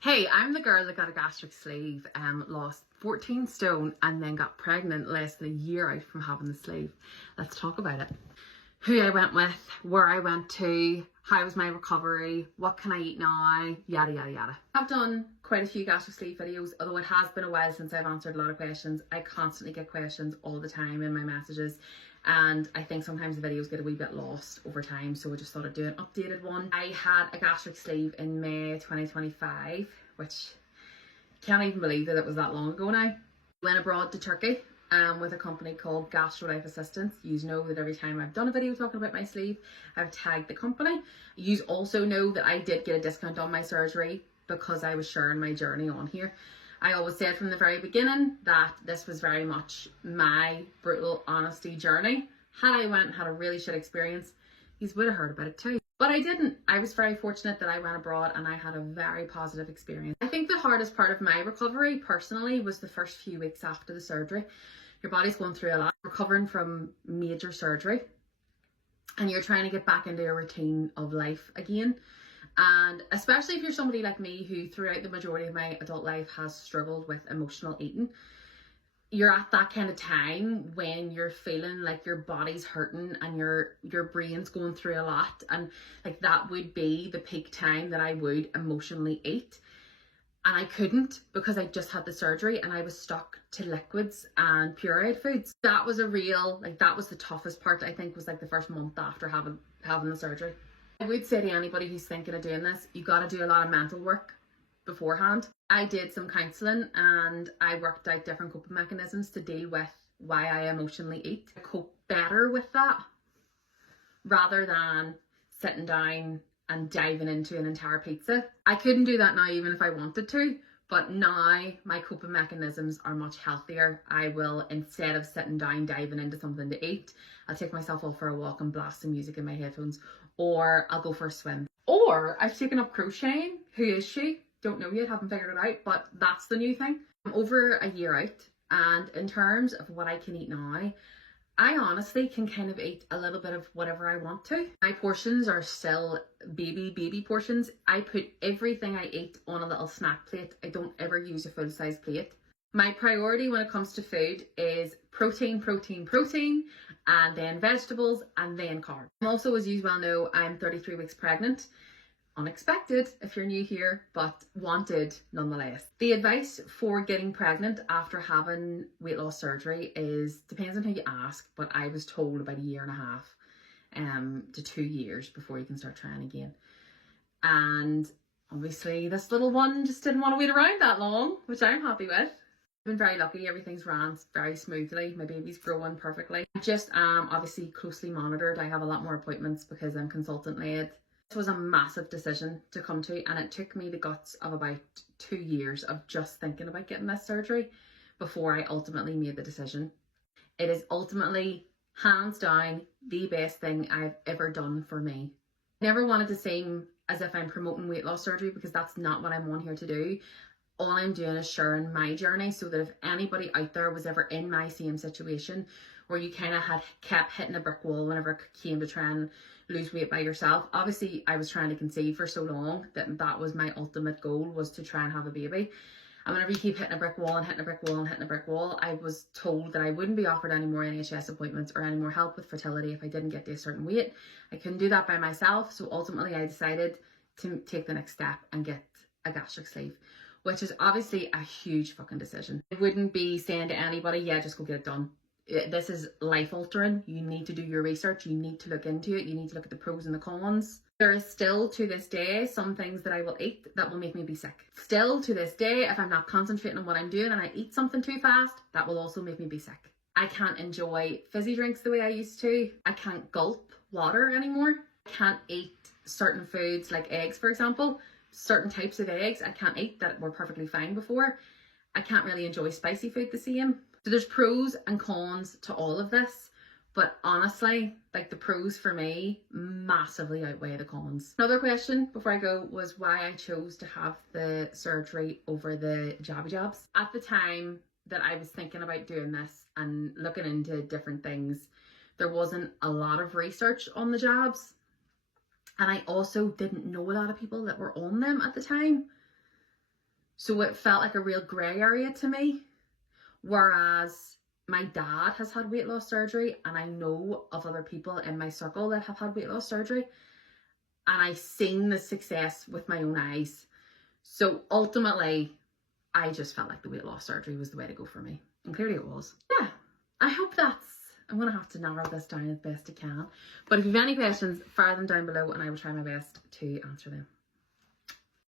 Hey, I'm the girl that got a gastric sleeve, lost 14 stone and then got pregnant less than a year out from having the sleeve. Let's talk about it. Who I went with, where I went to, how was my recovery, what can I eat now, yada yada yada. I've done quite a few gastric sleeve videos, although it has been a while since I've answered a lot of questions. I constantly get questions all the time in my messages, and I think sometimes the videos get a wee bit lost over time, so I just thought I'd do an updated one. I had a gastric sleeve in May 2025, which I can't even believe that it was that long ago now. Went abroad to Turkey with a company called Gastric Assistance. You know that every time I've done a video talking about my sleeve, I've tagged the company. You also know that I did get a discount on my surgery because I was sharing my journey on here. I always said from the very beginning that this was very much my brutal honesty journey. Had I went and had a really shit experience, you would have heard about it too. But I didn't. I was very fortunate that I went abroad and I had a very positive experience. I think the hardest part of my recovery personally was the first few weeks after the surgery. Your body's going through a lot, recovering from major surgery, and you're trying to get back into a routine of life again. And especially if you're somebody like me who throughout the majority of my adult life has struggled with emotional eating, you're at that kind of time when you're feeling like your body's hurting and your brain's going through a lot, and like that would be the peak time that I would emotionally eat. And I couldn't because I just had the surgery and I was stuck to liquids and pureed foods. That was that was the toughest part, I think, was like the first month after having the surgery. I would say to anybody who's thinking of doing this, you got to do a lot of mental work beforehand. I did some counselling and I worked out different coping mechanisms to deal with why I emotionally eat. I cope better with that rather than sitting down and diving into an entire pizza. I couldn't do that now even if I wanted to, but now my coping mechanisms are much healthier. I will, instead of sitting down diving into something to eat, I'll take myself off for a walk and blast some music in my headphones, or I'll go for a swim. Or I've taken up crocheting. Who is she? Don't know yet, haven't figured it out, but that's the new thing. I'm over a year out, and in terms of what I can eat now, I honestly can kind of eat a little bit of whatever I want to. My portions are still baby portions. I put everything I eat on a little snack plate. I don't ever use a full size plate. My priority when it comes to food is protein, and then vegetables, and then carbs. I'm also, as you well know, I'm 33 weeks pregnant. Unexpected if you're new here, but wanted nonetheless. The advice for getting pregnant after having weight loss surgery depends on who you ask, but I was told about a year and a half to 2 years before you can start trying again. And obviously this little one just didn't want to wait around that long, which I'm happy with. I've been very lucky, everything's ran very smoothly. My baby's growing perfectly. I just am obviously closely monitored. I have a lot more appointments because I'm consultant led. This was a massive decision to come to, and it took me the guts of about 2 years of just thinking about getting this surgery before I ultimately made the decision. It is ultimately, hands down, the best thing I've ever done for me. I never wanted to seem as if I'm promoting weight loss surgery because that's not what I'm on here to do. All I'm doing is sharing my journey so that if anybody out there was ever in my same situation where you kind of had kept hitting a brick wall whenever it came to try and lose weight by yourself. Obviously, I was trying to conceive for so long that was my ultimate goal, was to try and have a baby. And whenever you keep hitting a brick wall and hitting a brick wall and hitting a brick wall, I was told that I wouldn't be offered any more NHS appointments or any more help with fertility if I didn't get to a certain weight. I couldn't do that by myself. So ultimately, I decided to take the next step and get a gastric sleeve, which is obviously a huge fucking decision. I wouldn't be saying to anybody, yeah, just go get it done. This is life altering. You need to do your research. You need to look into it. You need to look at the pros and the cons. There is still to this day some things that I will eat that will make me be sick. Still to this day, if I'm not concentrating on what I'm doing and I eat something too fast, that will also make me be sick. I can't enjoy fizzy drinks the way I used to. I can't gulp water anymore. I can't eat certain foods like eggs, for example. Certain types of eggs I can't eat that were perfectly fine before. I can't really enjoy spicy food the same. So there's pros and cons to all of this, but honestly, like, the pros for me massively outweigh the cons. Another question before I go was why I chose to have the surgery over the jabby jabs. At the time that I was thinking about doing this and looking into different things, there wasn't a lot of research on the jabs. And I also didn't know a lot of people that were on them at the time. So it felt like a real grey area to me. Whereas my dad has had weight loss surgery, and I know of other people in my circle that have had weight loss surgery, and I've seen the success with my own eyes. So ultimately, I just felt like the weight loss surgery was the way to go for me. And clearly it was. Yeah, I hope I'm going to have to narrow this down as best I can. But if you have any questions, fire them down below and I will try my best to answer them.